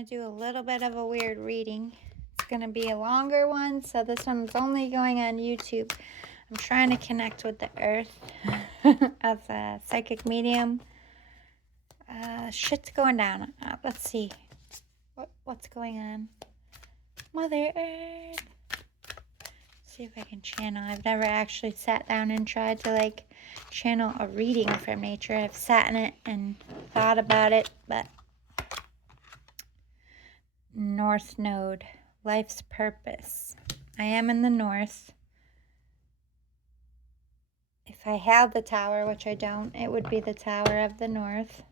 going to do a little bit of a weird reading. It's going to be a longer one, so this one's only going on YouTube. I'm trying to connect with the earth as a psychic medium. Shit's going down. Let's see. What's going on? Mother Earth. See if I can channel. I've never actually sat down and tried to channel a reading from nature. I've sat in it and thought about it, but North Node, life's purpose. I am in the north. If I had the tower, which I don't, it would be the Tower of the North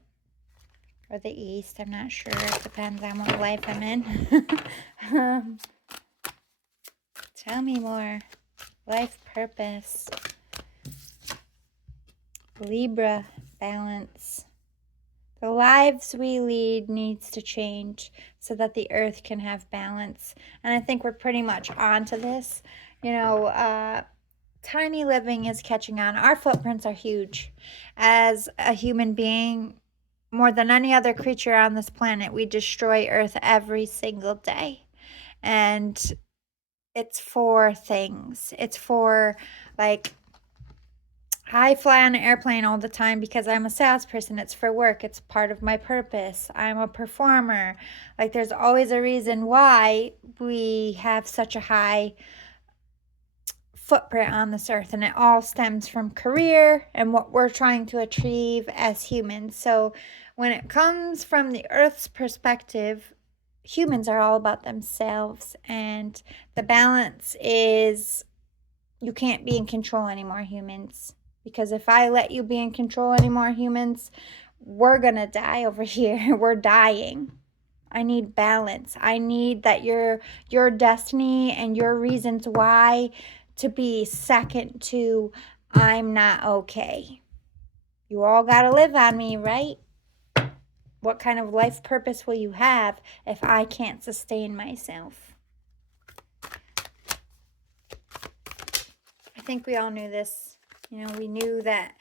or the East. I'm not sure. It depends on what life I'm in. Tell me more. Life purpose. Libra, balance. The lives we lead needs to change so that the earth can have balance. And I think we're pretty much onto this. Tiny living is catching on. Our footprints are huge. As a human being, more than any other creature on this planet, we destroy Earth every single day. And it's for things. It's for, I fly on an airplane all the time because I'm a salesperson. It's for work. It's part of my purpose. I'm a performer. There's always a reason why we have such a high footprint on this earth, and it all stems from career and what we're trying to achieve as humans. So when it comes from the earth's perspective, humans are all about themselves, and the balance is you can't be in control anymore, humans. Because if I let you be in control anymore, humans, we're gonna die over here. We're dying. I need balance. I need that your destiny and your reasons why to be second to I'm not okay. You all gotta live on me, right? What kind of life purpose will you have if I can't sustain myself? I think we all knew this. We knew that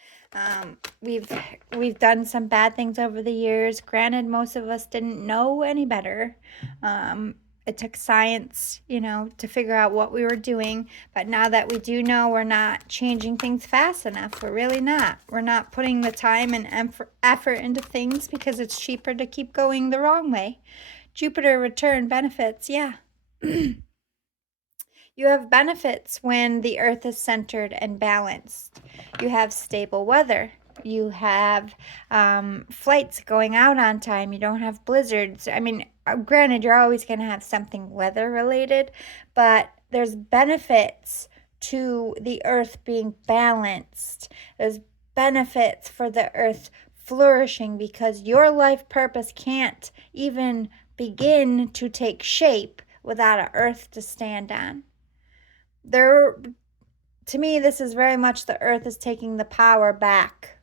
we've done some bad things over the years. Granted, most of us didn't know any better. It took science, to figure out what we were doing. But now that we do know, we're not changing things fast enough. We're really not. We're not putting the time and effort into things because it's cheaper to keep going the wrong way. Jupiter return benefits, yeah. You have benefits when the earth is centered and balanced. You have stable weather. You have flights going out on time. You don't have blizzards. I mean, granted, you're always going to have something weather related, but there's benefits to the earth being balanced. There's benefits for the earth flourishing because your life purpose can't even begin to take shape without an earth to stand on. To me, this is very much the earth is taking the power back.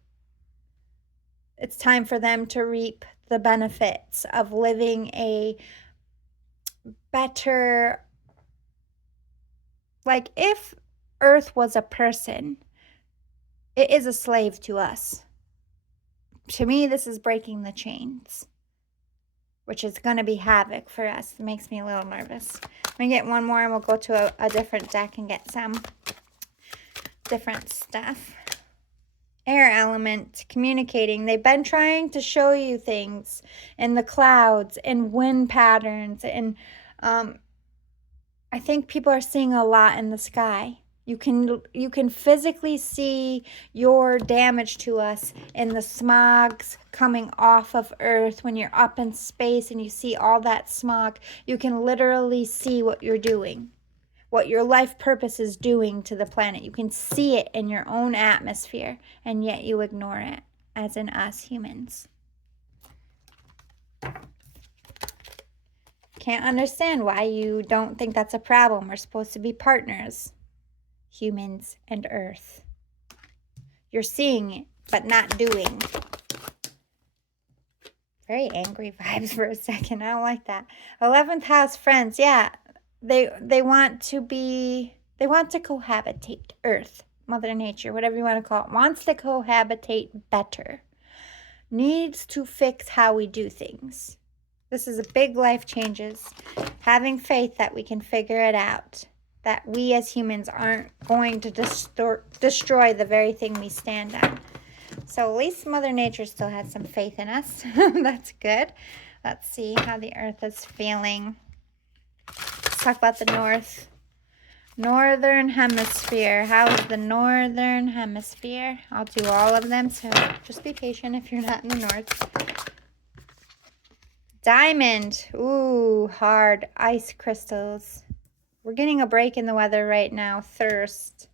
It's time for them to reap the benefits of living a better, if earth was a person, it is a slave to us. To me, this is breaking the chains, which is going to be havoc for us. It makes me a little nervous. Let me get one more and we'll go to a different deck and get some different stuff. Air element, communicating. They've been trying to show you things in the clouds and wind patterns. And I think people are seeing a lot in the sky. You can physically see your damage to us in the smogs coming off of Earth. When you're up in space and you see all that smog, you can literally see what you're doing, what your life purpose is doing to the planet. You can see it in your own atmosphere, and yet you ignore it, as in us humans. Can't understand why you don't think that's a problem. We're supposed to be partners. Humans and earth. You're seeing it, but not doing. Very angry vibes for a second. I don't like that. 11th house friends. Yeah, they want to cohabitate. Earth, Mother Nature, whatever you want to call it, wants to cohabitate better. Needs to fix how we do things. This is a big life changes. Having faith that we can figure it out. That we as humans aren't going to destroy the very thing we stand on. So at least Mother Nature still has some faith in us. That's good. Let's see how the earth is feeling. Let's talk about the northern hemisphere. How is the northern hemisphere? I'll do all of them, so just be patient if you're not in the north. Diamond. Ooh, hard. Ice crystals. We're getting a break in the weather right now. Thirst.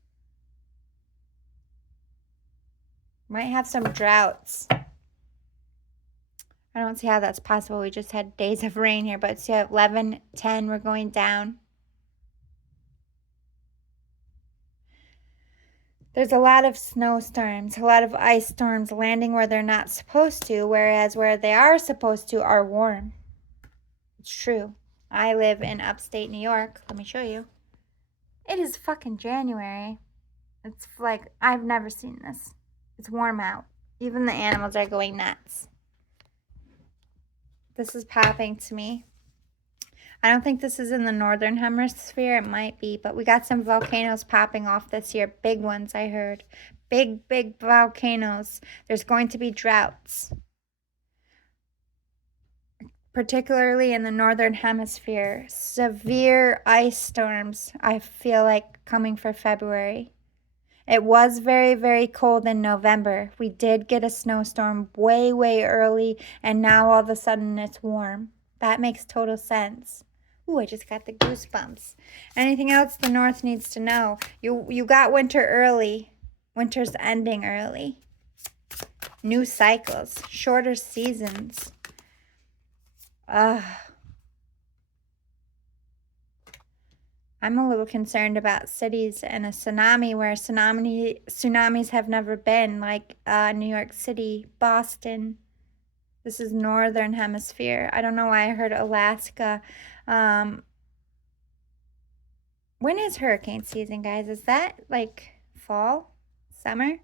Might have some droughts. I don't see how that's possible. We just had days of rain here, but see, at 11, 10, we're going down. There's a lot of snowstorms, a lot of ice storms landing where they're not supposed to, whereas where they are supposed to are warm. It's true. I live in upstate New York. Let me show you. It is fucking January. It's like, I've never seen this. It's warm out. Even the animals are going nuts. This is popping to me. I don't think this is in the northern hemisphere. It might be, but we got some volcanoes popping off this year. Big ones, I heard. Big, big volcanoes. There's going to be droughts. Particularly in the northern hemisphere. Severe ice storms, I feel like, coming for February. It was very, very cold in November. We did get a snowstorm way, way early, and now all of a sudden it's warm. That makes total sense. Ooh, I just got the goosebumps. Anything else the North needs to know? You got winter early. Winter's ending early. New cycles. Shorter seasons. I'm a little concerned about cities and a tsunami where tsunamis have never been, like New York City, Boston. This is northern hemisphere. I don't know why I heard Alaska. When is hurricane season, guys? Is that like fall, summer?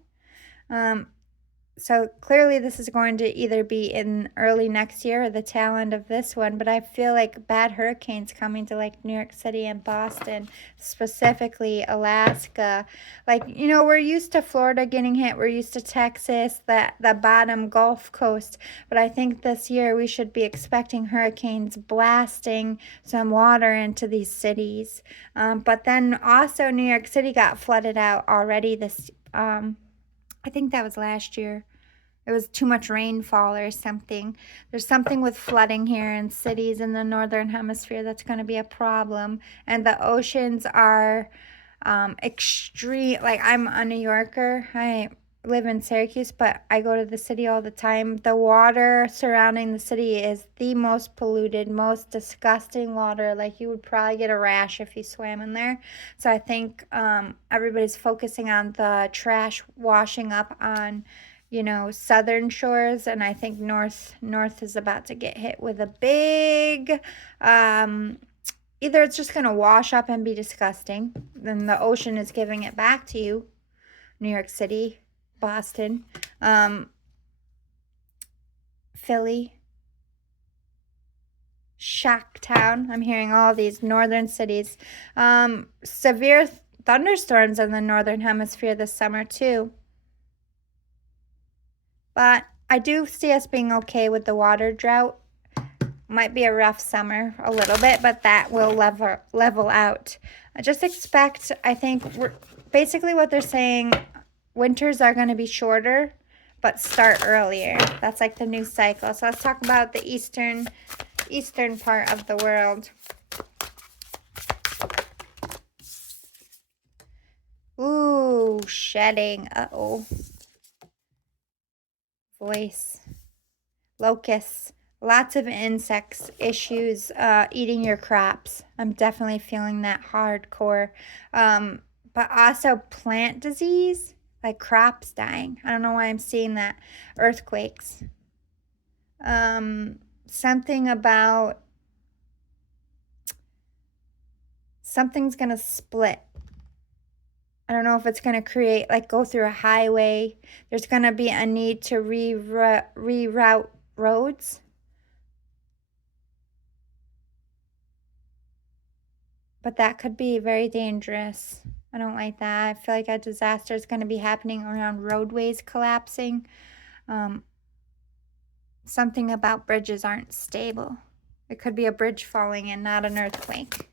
So clearly this is going to either be in early next year or the tail end of this one, but I feel like bad hurricanes coming to like New York City and Boston, specifically Alaska. Like, you know, we're used to Florida getting hit. We're used to Texas, the bottom Gulf Coast. But I think this year we should be expecting hurricanes blasting some water into these cities. But then also New York City got flooded out already this I think that was last year. It was too much rainfall or something. There's something with flooding here in cities in the northern hemisphere that's going to be a problem. And the oceans are extreme. Like, I'm a New Yorker. I live in Syracuse, but I go to the city all the time. The water surrounding the city is the most polluted, most disgusting water. Like, you would probably get a rash if you swam in there. So I think everybody's focusing on the trash washing up on, you know, southern shores, and I think north is about to get hit with a big either it's just going to wash up and be disgusting, then the ocean is giving it back to you. New York City, Boston, Philly, Shacktown. I'm hearing all these northern cities. Severe thunderstorms in the northern hemisphere this summer too. But I do see us being okay with the water drought. Might be a rough summer a little bit, but that will level out. I just expect, I think, basically what they're saying, winters are going to be shorter, but start earlier. That's like the new cycle. So let's talk about the eastern part of the world. Ooh, shedding. Uh-oh. Voice. Locusts. Lots of insects issues eating your crops. I'm definitely feeling that hardcore. But also plant disease, like crops dying. I don't know why I'm seeing that. Earthquakes. Something about something's going to split. I don't know if it's going to create, like, go through a highway. There's going to be a need to reroute roads. But that could be very dangerous. I don't like that. I feel like a disaster is going to be happening around roadways collapsing. Um, something about bridges aren't stable. It could be a bridge falling in, not an earthquake.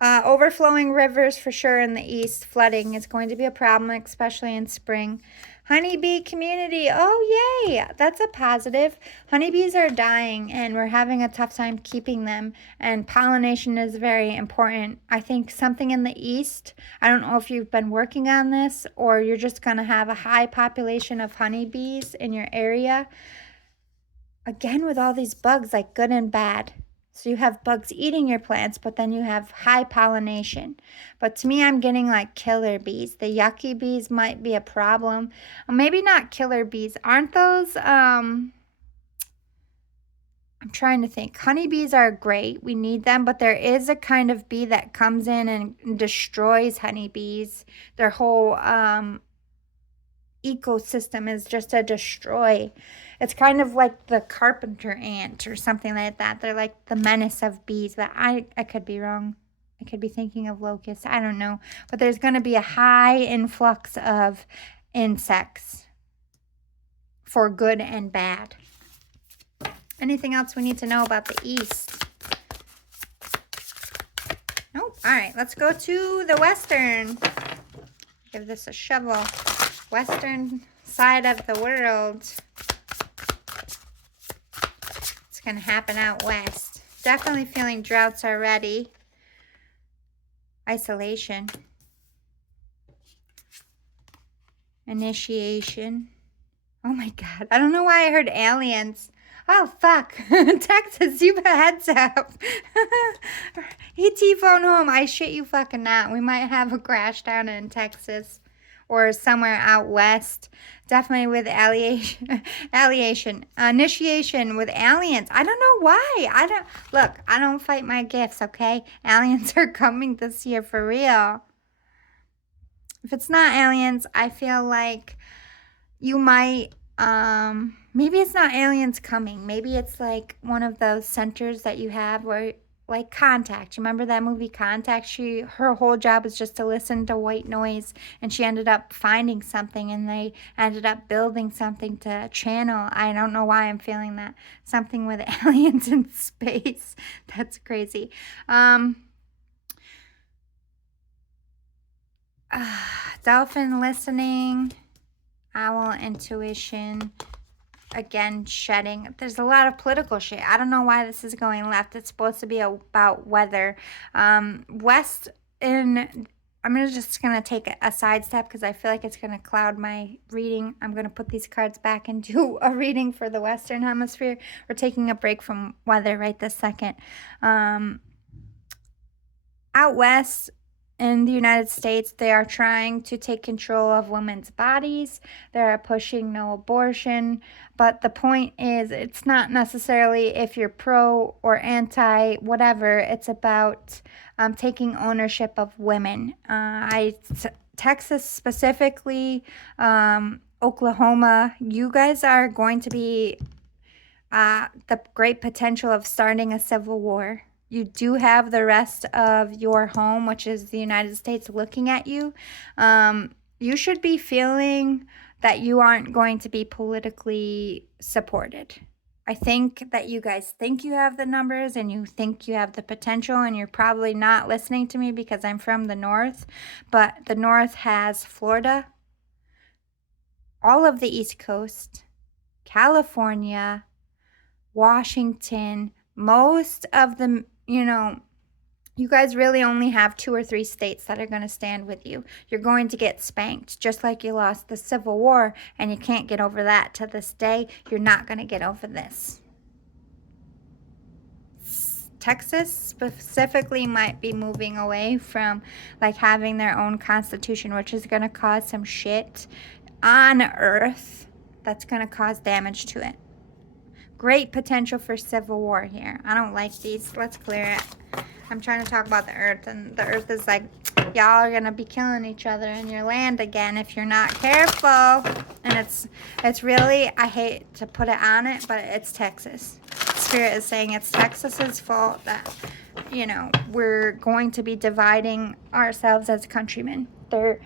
Overflowing rivers for sure in the east. Flooding is going to be a problem, especially in spring. Honeybee community. Oh, yay. That's a positive. Honeybees are dying, and we're having a tough time keeping them. And pollination is very important. I think something in the east, I don't know if you've been working on this, or you're just going to have a high population of honeybees in your area. Again, with all these bugs, like good and bad. So you have bugs eating your plants, but then you have high pollination. But to me, I'm getting like killer bees. The yucky bees might be a problem. Maybe not killer bees. Aren't those, I'm trying to think. Honeybees are great. We need them, but there is a kind of bee that comes in and destroys honeybees. Their whole ecosystem is just to destroy. It's kind of like the carpenter ant or something like that. They're like the menace of bees, but I could be wrong. I could be thinking of locusts. I don't know. But there's going to be a high influx of insects for good and bad. Anything else we need to know about the east? Nope. All right, let's go to the western. Give this a shovel. Western side of the world. It's going to happen out west. Definitely feeling droughts already. Isolation. Initiation. Oh my God. I don't know why I heard aliens. Oh, fuck. Texas, you heads up. ET phone home. I shit you fucking not. We might have a crash down in Texas or somewhere out west. Definitely with initiation with aliens. I don't know why. I don't fight my gifts, okay? Aliens are coming this year for real. If it's not aliens, I feel like you might, maybe it's not aliens coming. Maybe it's like one of those centers that you have where, like Contact. You remember that movie Contact? Her whole job was just to listen to white noise, and she ended up finding something, and they ended up building something to channel. I don't know why I'm feeling that. Something with aliens in space. That's crazy. Dolphin listening. Owl intuition. Again, shedding. There's a lot of political shit. I don't know why this is going left. It's supposed to be about weather. West in... I'm just going to take a side step because I feel like it's going to cloud my reading. I'm going to put these cards back and do a reading for the Western Hemisphere. We're taking a break from weather right this second. Out west... in the United States, they are trying to take control of women's bodies. They're pushing no abortion. But the point is, it's not necessarily if you're pro or anti, whatever. It's about taking ownership of women. Texas specifically, Oklahoma, you guys are going to be the great potential of starting a civil war. You do have the rest of your home, which is the United States, looking at you. You should be feeling that you aren't going to be politically supported. I think that you guys think you have the numbers and you think you have the potential, and you're probably not listening to me because I'm from the North. But the North has Florida, all of the East Coast, California, Washington, most of the, you guys really only have 2 or 3 states that are going to stand with you. You're going to get spanked, just like you lost the Civil War, and you can't get over that to this day. You're not going to get over this. Texas specifically might be moving away from like having their own constitution, which is going to cause some shit on Earth that's going to cause damage to it. Great potential for civil war here. I don't like these. Let's clear it. I'm trying to talk about the Earth, and the Earth is like, y'all are gonna be killing each other in your land again if you're not careful. And it's really, I hate to put it on it, but it's Texas. It's Spirit is saying it's Texas's fault that, you know, we're going to be dividing ourselves as countrymen. They're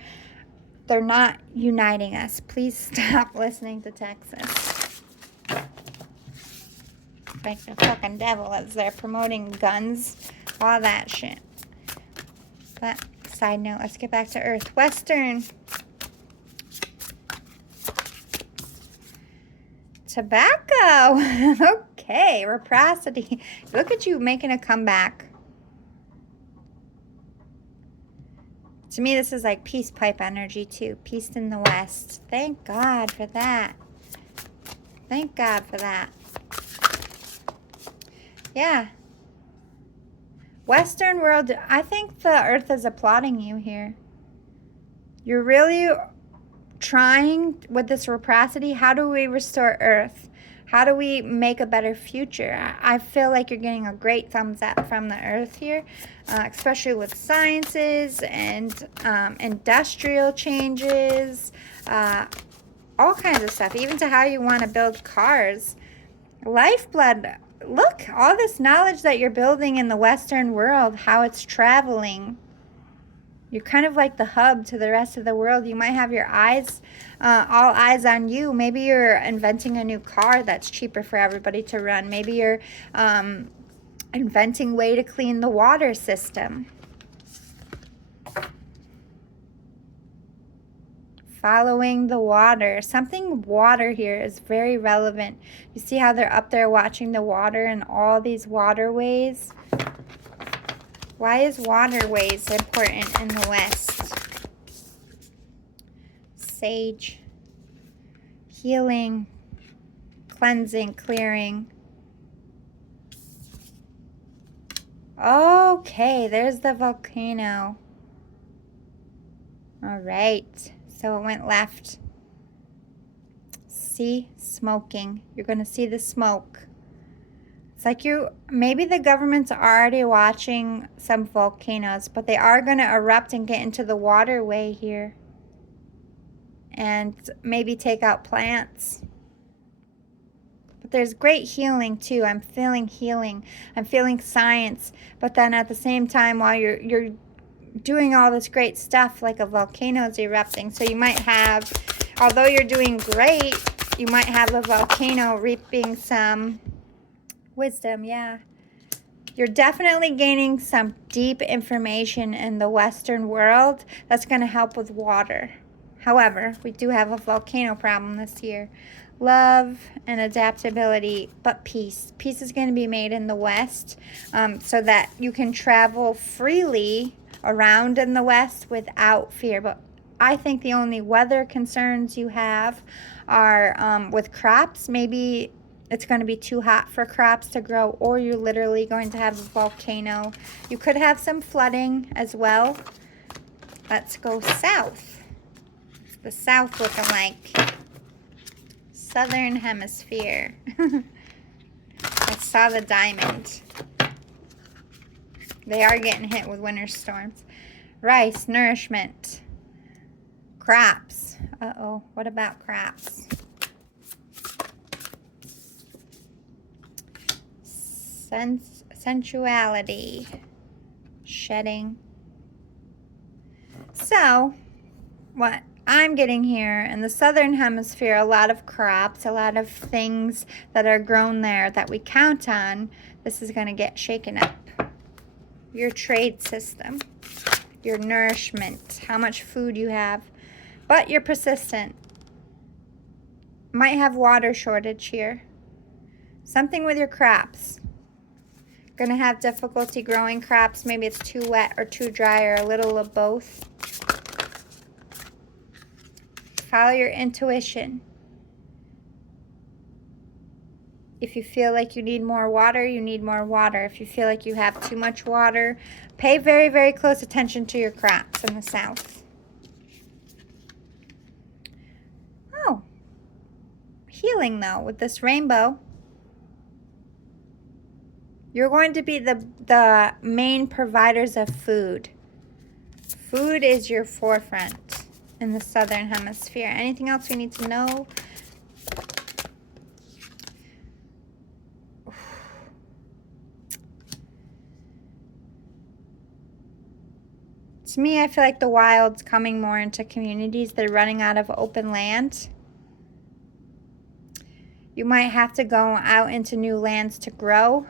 not uniting us. Please stop listening to Texas. Like the fucking devil is there promoting guns, all that shit. But side note, let's get back to Earth. Western. Tobacco. Okay, reciprocity. Look at you making a comeback. To me, this is like peace pipe energy too. Peace in the West. Thank God for that. Thank God for that. Yeah. Western world, I think the Earth is applauding you here. You're really trying with this reciprocity. How do we restore Earth? How do we make a better future? I feel like you're getting a great thumbs up from the Earth here, especially with sciences and industrial changes, all kinds of stuff, even to how you want to build cars. Lifeblood, look, all this knowledge that you're building in the Western world, how it's traveling. You're kind of like the hub to the rest of the world. You might have your eyes, all eyes on you. Maybe you're inventing a new car that's cheaper for everybody to run. Maybe you're inventing a way to clean the water system. Following the water. Something water here is very relevant. You see how they're up there watching the water and all these waterways? Why is waterways important in the West? Sage. Healing. Cleansing. Clearing. Okay, there's the volcano. All right. So it went left. See? Smoking. You're going to see the smoke. It's like maybe the government's already watching some volcanoes, but they are going to erupt and get into the waterway here. And maybe take out plants. But there's great healing too. I'm feeling healing. I'm feeling science. But then at the same time, while you're doing all this great stuff, like a volcano is erupting. So you might have, although you're doing great, you might have a volcano reaping some wisdom. Yeah, you're definitely gaining some deep information in the Western world that's going to help with water. However, we do have a volcano problem this year. Love and adaptability, but peace. Peace is going to be made in the West, so that you can travel freely around in the West without fear. But I think the only weather concerns you have are with crops. Maybe it's going to be too hot for crops to grow, or you're literally going to have a volcano. You could have some flooding as well. Let's go south. What's the south looking like? Southern hemisphere. I saw the diamond. They are getting hit with winter storms. Rice, nourishment. Crops. Uh-oh, what about crops? Sensuality. Shedding. So, what I'm getting here in the Southern Hemisphere, a lot of crops, a lot of things that are grown there that we count on, this is going to get shaken up. Your trade system, your nourishment, how much food you have, but you're persistent. Might have water shortage here. Something with your crops. Going to have difficulty growing crops. Maybe it's too wet or too dry or a little of both. Follow your intuition. If you feel like you need more water, you need more water. If you feel like you have too much water, pay very, very close attention to your crops in the south. Oh, healing though with this rainbow. You're going to be the main providers of food. Food is your forefront in the Southern Hemisphere. Anything else we need to know? To me, I feel like the wild's coming more into communities. They're running out of open land. You might have to go out into new lands to grow.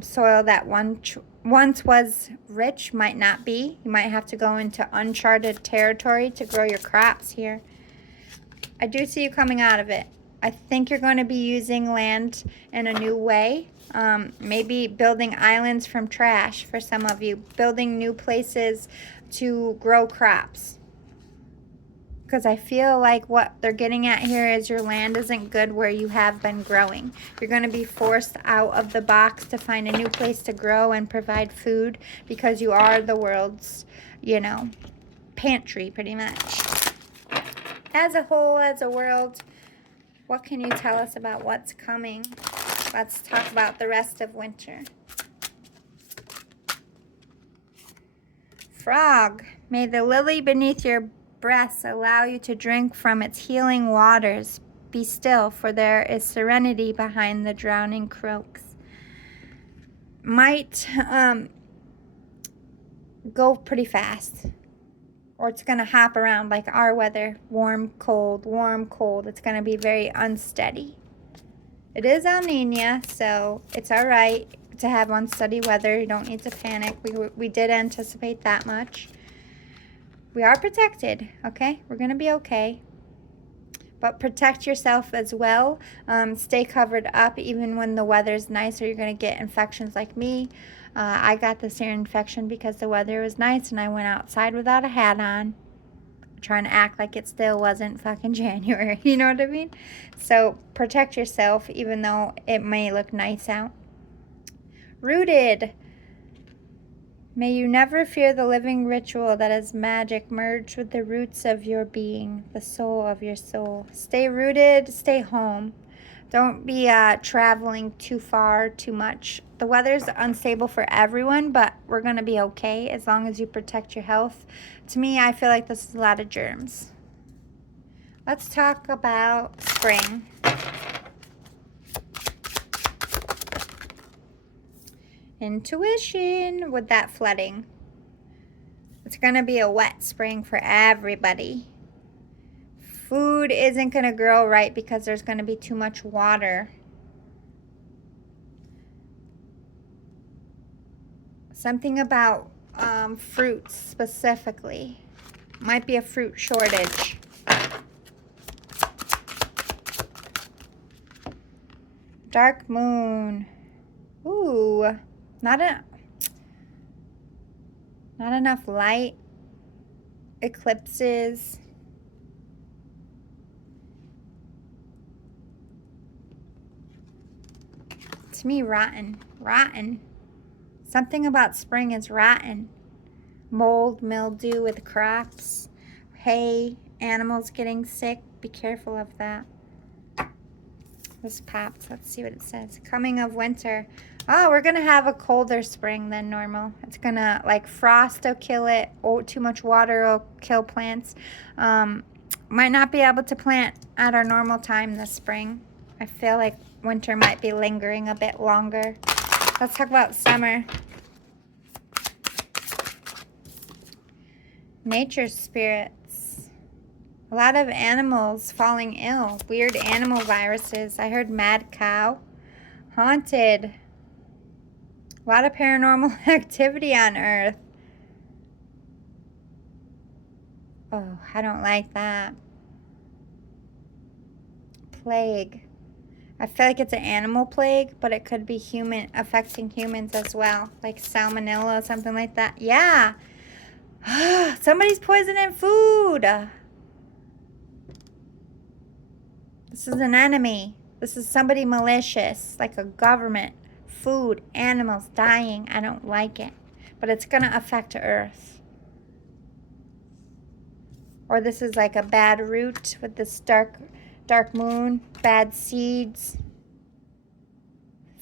Soil that once was rich might not be. You might have to go into uncharted territory to grow your crops here. I do see you coming out of it. I think you're going to be using land in a new way. Maybe building islands from trash for some of you. Building new places to grow crops. Because I feel like what they're getting at here is your land isn't good where you have been growing. You're going to be forced out of the box to find a new place to grow and provide food because you are the world's, pantry pretty much. As a whole, as a world, what can you tell us about what's coming? Let's talk about the rest of winter. Frog, may the lily beneath your breasts allow you to drink from its healing waters. Be still, for there is serenity behind the drowning croaks. Might go pretty fast, or it's going to hop around like our weather. Warm, cold, warm, cold. It's going to be very unsteady. It is El Nino, so it's all right to have unsteady weather. You don't need to panic. We did anticipate that much. We are protected, okay? We're going to be okay. But protect yourself as well. Stay covered up even when the weather's nice, or you're going to get infections like me. I got this ear infection because the weather was nice and I went outside without a hat on. Trying to act like it still wasn't fucking January. You know what I mean? So protect yourself even though it may look nice out. Rooted. May you never fear the living ritual that is magic merged with the roots of your being, the soul of your soul. Stay rooted, stay home. Don't be traveling too far, too much. The weather's unstable for everyone, but we're going to be okay as long as you protect your health. To me, I feel like this is a lot of germs. Let's talk about spring. Intuition with that flooding. It's going to be a wet spring for everybody. Food isn't going to grow right because there's going to be too much water. Something about fruits specifically. Might be a fruit shortage. Dark moon. Ooh. Not enough light. Eclipses. To me, rotten. Rotten. Something about spring is rotten. Mold, mildew with crops. Hay, animals getting sick. Be careful of that. This popped. Let's see what it says. Coming of winter. Oh, we're going to have a colder spring than normal. It's going to, like, frost will kill it. Oh, too much water will kill plants. Might not be able to plant at our normal time this spring. I feel like winter might be lingering a bit longer. Let's talk about summer. Nature spirits. A lot of animals falling ill. Weird animal viruses. I heard mad cow. Haunted. A lot of paranormal activity on Earth. Oh, I don't like that. Plague. I feel like it's an animal plague, but it could be affecting humans as well. Like salmonella, something like that. Yeah. Somebody's poisoning food. This is an enemy. This is somebody malicious, like a government. Food, animals dying. I don't like it. But it's going to affect Earth. Or this is like a bad root with this dark moon. Bad seeds.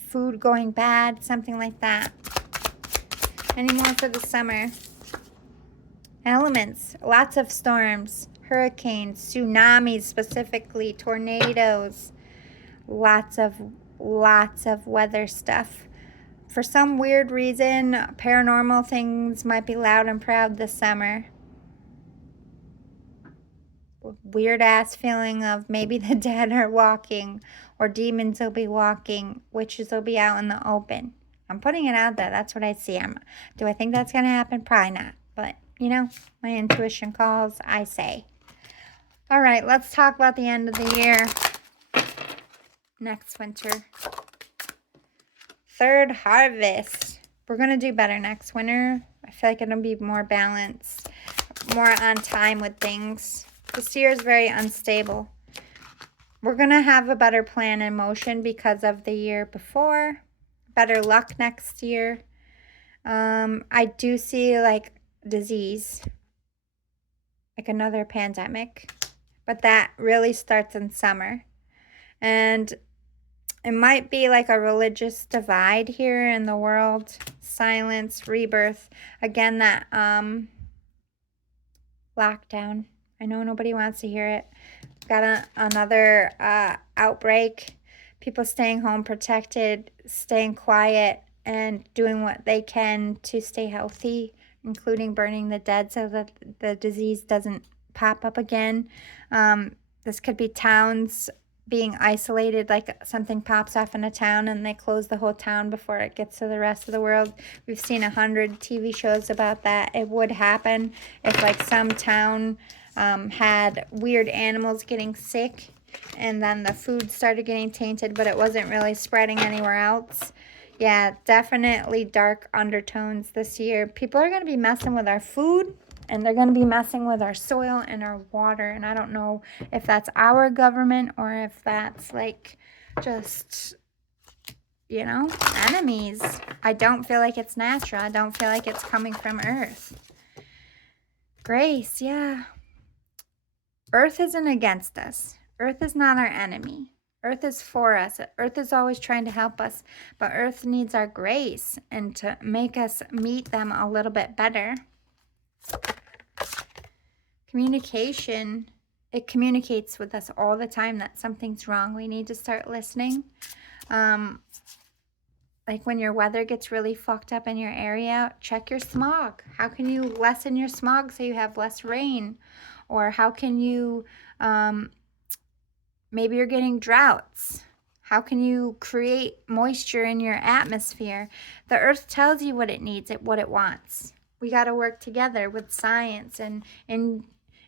Food going bad. Something like that. Any more for the summer? Elements. Lots of storms. Hurricanes. Tsunamis specifically. Tornadoes. Lots of weather stuff. For some weird reason, paranormal things might be loud and proud this summer. Weird ass feeling of maybe the dead are walking, or demons will be walking, witches will be out in the open. I'm putting it out there. That's what I see. Do I think that's going to happen? Probably not. But, you know, my intuition calls, I say. All right, let's talk about the end of the year. Next winter. Third harvest. We're going to do better next winter. I feel like it'll be more balanced, more on time with things. This year is very unstable. We're going to have a better plan in motion because of the year before. Better luck next year. I do see like disease, like another pandemic, but that really starts in summer. And it might be like a religious divide here in the world. Silence, rebirth. Again, that lockdown. I know nobody wants to hear it. Got another outbreak. People staying home protected, staying quiet, and doing what they can to stay healthy, including burning the dead so that the disease doesn't pop up again. This could be towns being isolated, like something pops off in a town and they close the whole town before it gets to the rest of the world. We've seen 100 TV shows about that. It would happen if like some town had weird animals getting sick and then the food started getting tainted, but it wasn't really spreading anywhere else. Yeah, definitely dark undertones this year. People are going to be messing with our food, and they're going to be messing with our soil and our water. And I don't know if that's our government or if that's like just, you know, enemies. I don't feel like it's natural. I don't feel like it's coming from Earth. Grace, yeah. Earth isn't against us. Earth is not our enemy. Earth is for us. Earth is always trying to help us, but Earth needs our grace and to make us meet them a little bit better. Communication, it communicates with us all the time that something's wrong. We need to start listening. Like when your weather gets really fucked up in your area, check your smog. How can you lessen your smog so you have less rain? Or how can you, maybe you're getting droughts. How can you create moisture in your atmosphere? The earth tells you what it needs, what it wants. We got to work together with science and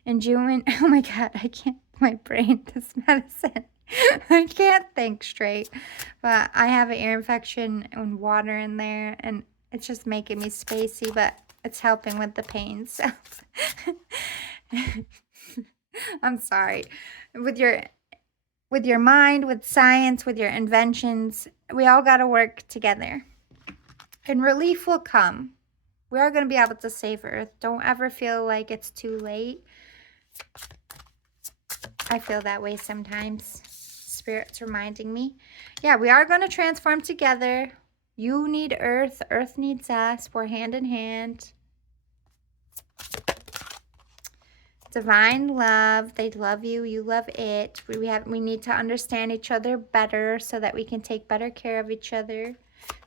doing, oh my God, I can't, my brain, this medicine. I can't think straight, but I have an ear infection and water in there, and it's just making me spacey, but it's helping with the pain, so I'm sorry. With your mind, with science, with your inventions, we all got to work together, and relief will come. We are going to be able to save Earth. Don't ever feel like it's too late. I feel that way sometimes. Spirit's reminding me. Yeah, we are going to transform together. You need Earth. Earth needs us. We're hand in hand. Divine love. They love you. You love it. We need to understand each other better so that we can take better care of each other.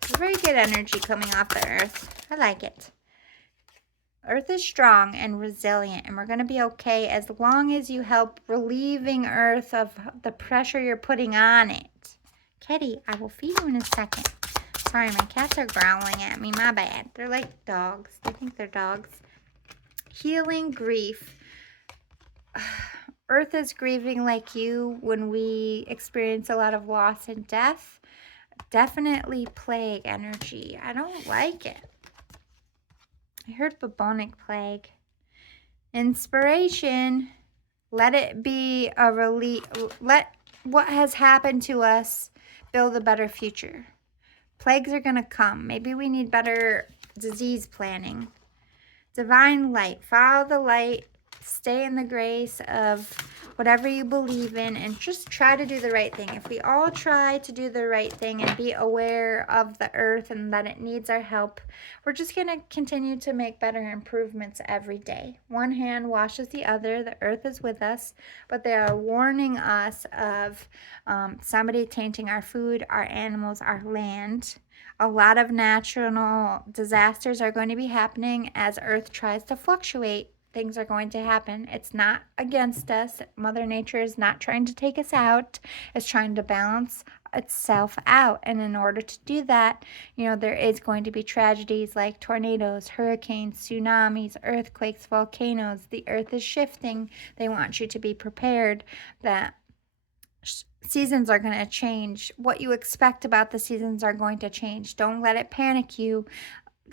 It's very good energy coming off the Earth. I like it. Earth is strong and resilient, and we're going to be okay as long as you help relieving Earth of the pressure you're putting on it. Kitty, I will feed you in a second. Sorry, my cats are growling at me. My bad. They're like dogs. They think they're dogs. Healing grief. Earth is grieving like you when we experience a lot of loss and death. Definitely plague energy. I don't like it. I heard bubonic plague. Inspiration. Let it be a relief. Let what has happened to us build a better future. Plagues are going to come. Maybe we need better disease planning. Divine light. Follow the light. Stay in the grace of whatever you believe in, and just try to do the right thing. If we all try to do the right thing and be aware of the earth and that it needs our help, we're just going to continue to make better improvements every day. One hand washes the other. The earth is with us, but they are warning us of somebody tainting our food, our animals, our land, A lot of natural disasters are going to be happening as Earth tries to fluctuate. Things are going to happen. It's not against us. Mother Nature is not trying to take us out. It's trying to balance itself out. And in order to do that, there is going to be tragedies like tornadoes, hurricanes, tsunamis, earthquakes, volcanoes. The Earth is shifting. They want you to be prepared that seasons are going to change. What you expect about the seasons are going to change. Don't let it panic you.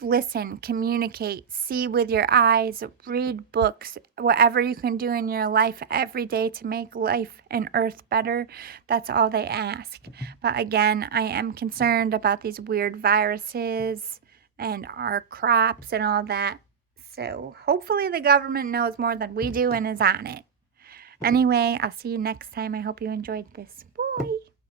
Listen, communicate, see with your eyes, read books, whatever you can do in your life every day to make life and Earth better. That's all they ask. But again, I am concerned about these weird viruses and our crops and all that. So hopefully the government knows more than we do and is on it. Anyway, I'll see you next time. I hope you enjoyed this.